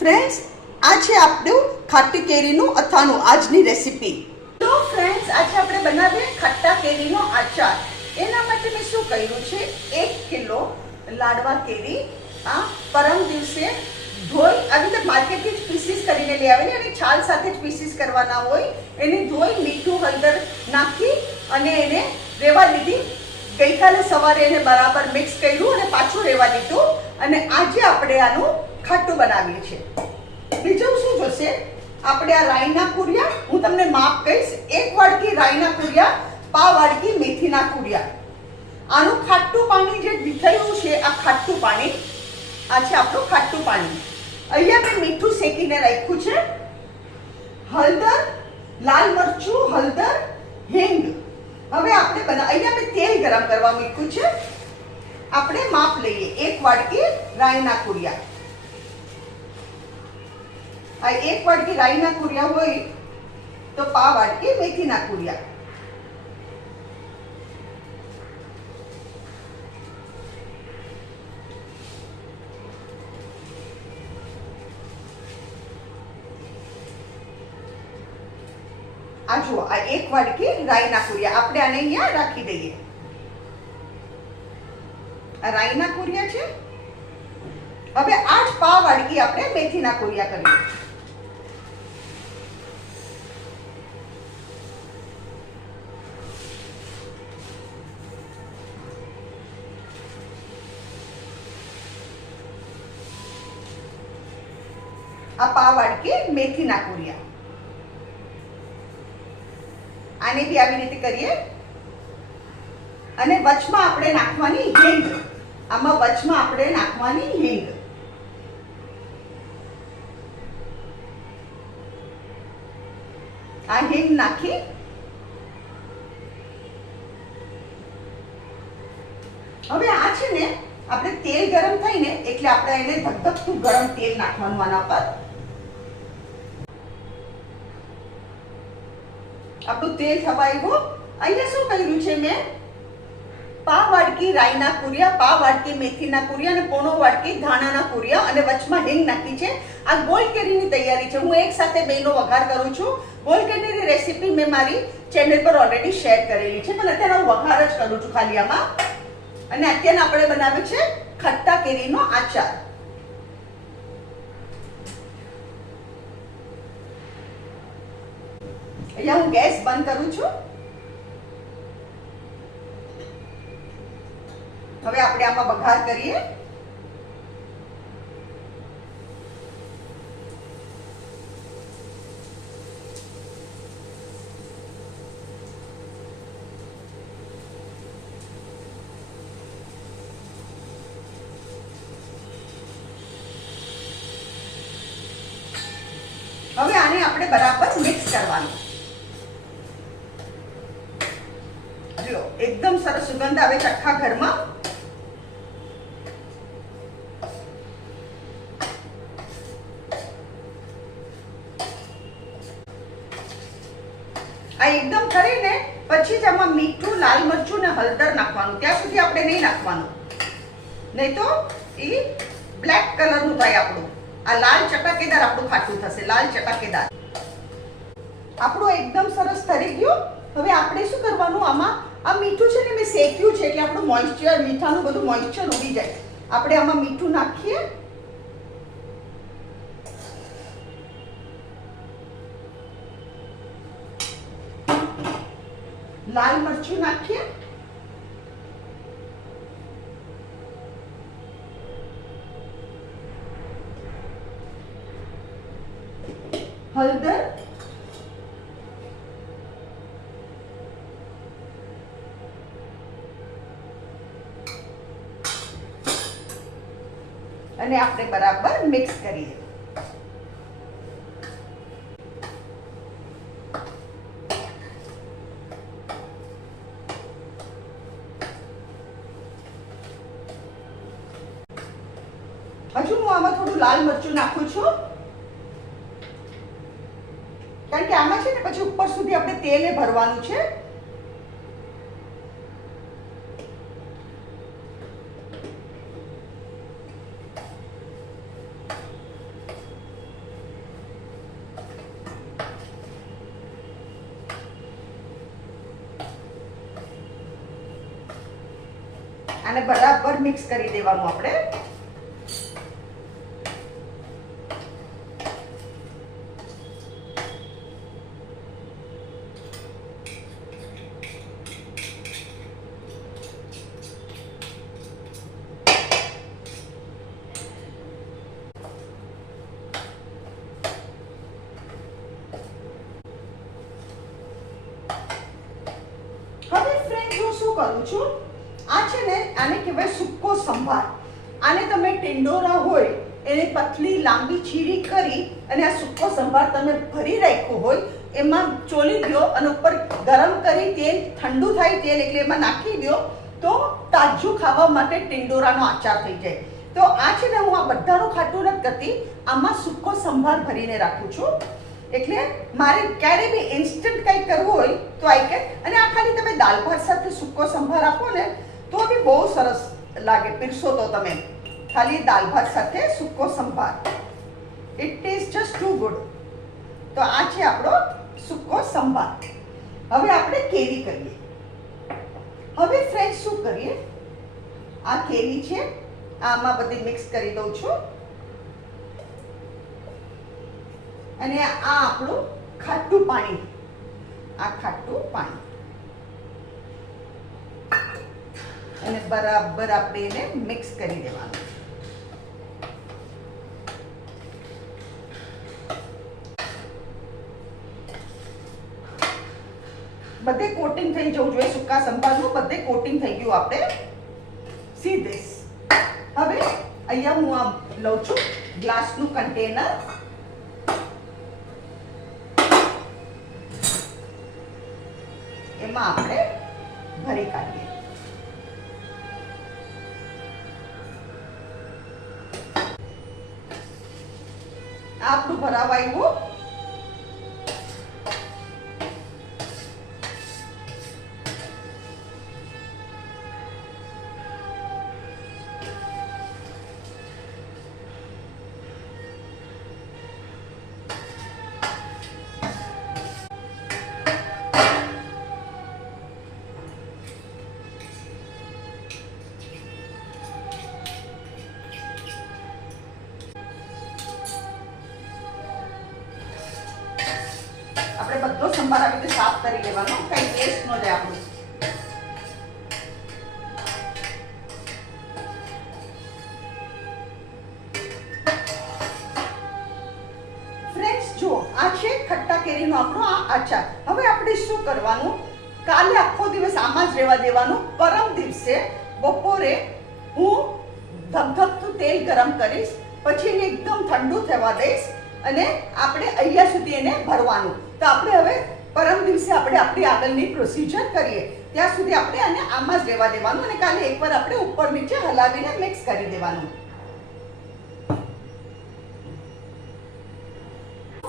Friends, આ છે આપણું ખાટી કેરીનું અથાણું, આજની રેસીપી. તો ફ્રેન્ડ્સ, આજે આપણે બનાવીએ ખટ્ટા કેરીનો આચાર. એના માટે મેં શું કર્યું છે, 1 કિલો લાડવા કેરી આ પરમ દિવસે ધોઈ, આવી રીતે માર્કેટથી જ પીસીસ કરીને લઈ આવેલી અને છાલ સાથે જ પીસીસ કરવાના હોય. એને ધોઈ મીઠું હળદર નાખી અને એને રેવા દીધી. ગઈકાલે સવારે એને બરાબર મિક્સ કર્યું અને પાછું રેવા દીધું અને આજે આપણે આનું ખાટું બનાવીએ છીએ. બીજું શું જોશે, આપણે આ રાઈના કુરિયા, હું તમને માપ કહીશ. 1 વાડકી રાઈના કુરિયા, પા વાડકી મેથીના કુરિયા. આનું ખાટું પાણી જે થયું છે, આ ખાટું પાણી, આ છે આપણું ખાટું પાણી. અહીંયા મેં મીઠું શેકીને રાખ્યું છે, હળદર, લાલ મરચું, હળદર, હિંગ. હવે આપણે અહીંયા મેં તેલ ગરમ કરવા મૂક્યું છે. આપણે માપ લઈએ, 1 વાડકી રાઈના કુરિયા. આ 1 વાડકી રાઈના કુરિયા હોય તો પા વાડકી મેથીના કુરિયા. આ જુઓ, આ 1 વાડકી રાઈના કુરિયા. આપણે આને અહીંયા રાખી દઈએ. આ રાઈના કુરિયા છે. હવે 8 પા વાડકી આપણે મેથીના કુરિયા કરીએ. આ પા વાડકી મેથીના કુરિયા. આને બી આવી રીતે કરીએ અને વચમાં આપણે નાખવાની હિંગ. આમાં વચમાં આપણે નાખવાની હિંગ. આ હિંગ નાખી હવે આ છે ને, આપણે તેલ ગરમ થાય ને એટલે આપણે એને ધગધગતું ગરમ તેલ નાખવાનું આના પર. આપણું તેલ થવાયું. અહીંયા શું કર્યું છે મેં, પા વાડકી રાઈના કુરિયા, પા વાડકી મેથીના કુરિયા અને પોણો વાડકી ધાણાના કુરિયા અને વચમાં હિંગ નાખી છે. આ ગોલ કેરીની તૈયારી છે. હું એક સાથે બેનો વઘાર કરું છું. ગોલ કેરીની રેસીપી મેં મારી ચેનલ પર ઓલરેડી શેર કરેલી છે, પણ અત્યારે હું વઘાર જ કરું છું ખાલી આમાં. અને અત્યારે આપણે બનાવ્યું છે ખટ્ટા કેરીનો આચાર. અહીંયા હું ગેસ બંધ કરું છું. હવે આપણે આમાં વઘાર કરીએ. હવે આને આપણે બરાબર મિક્સ કરવાનું. જો એકદમ સરસ સુગંધ આવે છે આખા ઘરમાં. આ એકદમ કરીને પછી જ આમાં મીઠું, લાલ મરચું ને હળદર નાખવાનું. ત્યાં સુધી આપણે નહીં નાખવાનું, નહીં તો એ બ્લેક કલરનું થાય આપણું. આ લાલ ચટાકેદાર આપણું ખાટું થશે, લાલ ચટાકેદાર. આપણું એકદમ સરસ થઈ ગયું. હવે આપણે શું કરવાનું, આમાં આ મીઠું છે ને મેં શેક્યું છે એટલે આપણું મોઇસ્ચર, મીઠાનું બધું મોઇસ્ચર ઉડી જાય. આપણે આમાં મીઠું નાખીએ. લાલ મરચું નાખીએ. હળદર, અને આપણે બરાબર મિક્સ કરીએ. હજુ હું આમાં થોડું લાલ મરચું નાખું છું, કારણ કે આમાં છે ને પછી ઉપર સુધી આપણે તેલે ભરવાનું છે. આને બરાબર મિક્સ કરી દેવાનું આપણે. શું કરું છું, આ છે ને આને કહેવાય સૂકો સંભાર. આને તમે ટિંડોરા હોય એને પતલી લાંબી ચીરી કરી અને આ સૂકો સંભાર તમે ભરી રાખ્યો હોય એમાં ચોલી દો અને ઉપર ગરમ કરી તેલ ઠંડુ થાય તેલ એટલે એમાં નાખી દો તો તાજું ખાવા માટે ટિંડોરાનો આચાર થઈ જાય. તો આ છે ને હું આ બધાનું ખાટું નથી કરતી, આમાં સૂકો સંભાર ભરીને રાખું છું. એટલે મારે ક્યારે બી ઇન્સ્ટન્ટ કંઈ કરવું હોય તો આઈ કેન. અને આ ખાલી તમે દાળ ભાત સાથે સૂકો સંભાર આપો ને તો બી બહુ સરસ લાગે. પીરસો તો તમે ખાલી દાળ ભાત સાથે સૂકો સંભાર, it is just too good. તો આ છે આપણો સૂકો સંભાર. હવે આપણે કેરી કરીએ. હવે ફ્રેન્ડ્સ શું કરીએ, આ કેરી છે આમાં બધી મિક્સ કરી દઉં છું. અને આ આપણું ખાટું પાણી, આ ખાટું પાણી અને બરાબર આપણે એને મિક્સ કરી દેવાનું. બધે કોટિંગ થઈ જવું જોઈએ સૂકા સંભારનું, બધે કોટિંગ થઈ ગયું. આપણે સી ધીસ. હવે અહીંયા હું આ લઉં છું ગ્લાસનું કન્ટેનર. એમાં આપણે ભરી કાઢીએ. આપણું ભરાવાયું. આપણે બધો સંભાર આવી રીતે સાફ કરી લેવાનો, કઈ વેસ્ટ ન જાય આપણું. ફ્રેન્ડ્સ જો આ છે ખટ્ટા કેરીનો આપણો આ આચાર. હવે આપણે શું કરવાનું, કાલે આખો દિવસ આમાં જ રહેવા દેવાનું. પરમ દિવસે બપોરે હું ધગધગતું તેલ ગરમ કરીશ, પછી એને એકદમ ઠંડુ થવા દઈશ અને આપણે અહીંયા સુધી એને ભરવાનું. તો આપણે હવે પરમ દિવસે આપણે આપણી આગળની પ્રોસિજર કરીએ. ત્યાં સુધી આપણે આને આમાં જ રહેવા દેવાનું અને કાલે એકવાર આપણે ઉપર નીચે હલાવીને મિક્સ કરી દેવાનું.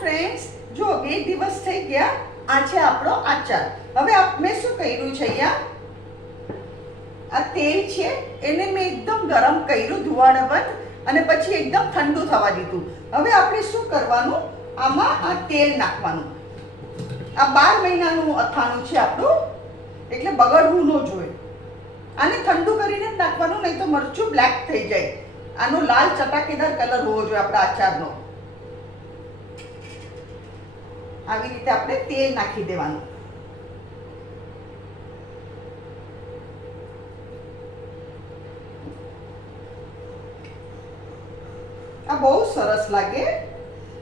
ફ્રેન્ડ્સ જો 2 દિવસ થઈ ગયા. આ છે આપણો આચાર. હવે મેં શું કર્યું છે, અહીંયા આ તેલ છે એને મેં એકદમ ગરમ કર્યું ધુવાડા બંધ અને પછી એકદમ ઠંડુ થવા દીધું. હવે આપણે શું કરવાનું, આમાં આ તેલ નાખવાનું. આ 12 મહિનાનું અથાણું છે આપણું, એટલે બગડવું ન જોઈએ. આને ઠંડુ કરીને જ નાખવાનું, નહીં તો મરચું બ્લેક થઈ જાય. આનો લાલ ચટાકેદાર કલર હોવો જોઈએ આપણા આચારનો. આવી રીતે આપણે તેલ નાખી દેવાનું. આ બહુ સરસ લાગે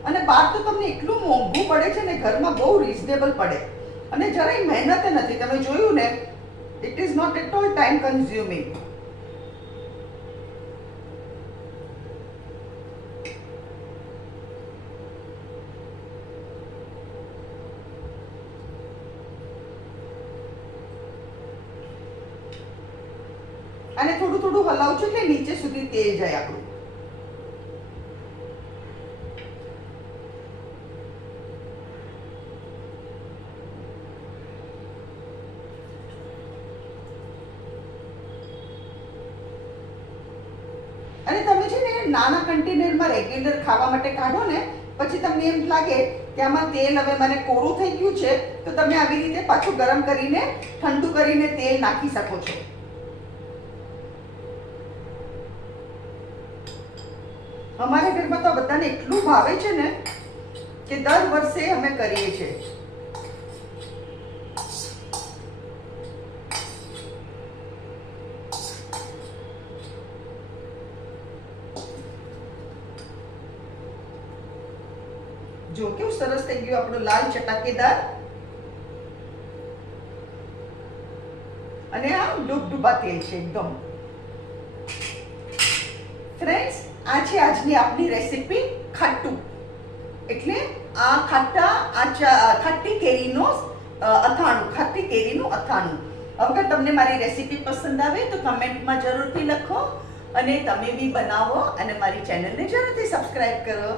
અને બહાર તો તમને એટલું મોંઘું પડે છે ને, ઘરમાં બહુ રીઝનેબલ પડે અને જરાય મહેનત નથી. તમે જોયું ને, it is not at all time consuming. અને થોડું થોડું હલાવું છું એટલે નીચે સુધી તેલ જાય આપણું. અને તમે છે ને નાના કન્ટેનરમાં રેગ્યુલર ખાવા માટે કાઢો ને, પછી તમને એમ લાગે કે આમાં તેલ હવે મને કોરું થઈ ગયું છે, તો તમે આવી રીતે પાછું ગરમ કરીને ઠંડુ કરીને તેલ નાખી શકો છો. અમારા ઘરમાં તો બધાને એટલું ભાવે છે ને કે દર વર્ષે અમે કરીએ છીએ. જો કેવું સરસ થઈ ગયું આપણું લાલ ચટાકેદાર અને આ ડૂબડૂબા તેલ છે એકદમ. ફ્રેન્ડ્સ, આ છે આજની આપણી રેસીપી ખાટું, એટલે આ ખાટી કેરીનો અથાણું, ખાટી કેરીનું અથાણું. અગર તમને મારી રેસીપી પસંદ આવે તો કમેન્ટમાં જરૂરથી લખો અને તમે બી બનાવો અને મારી ચેનલને જરૂરથી સબસ્ક્રાઇબ કરો.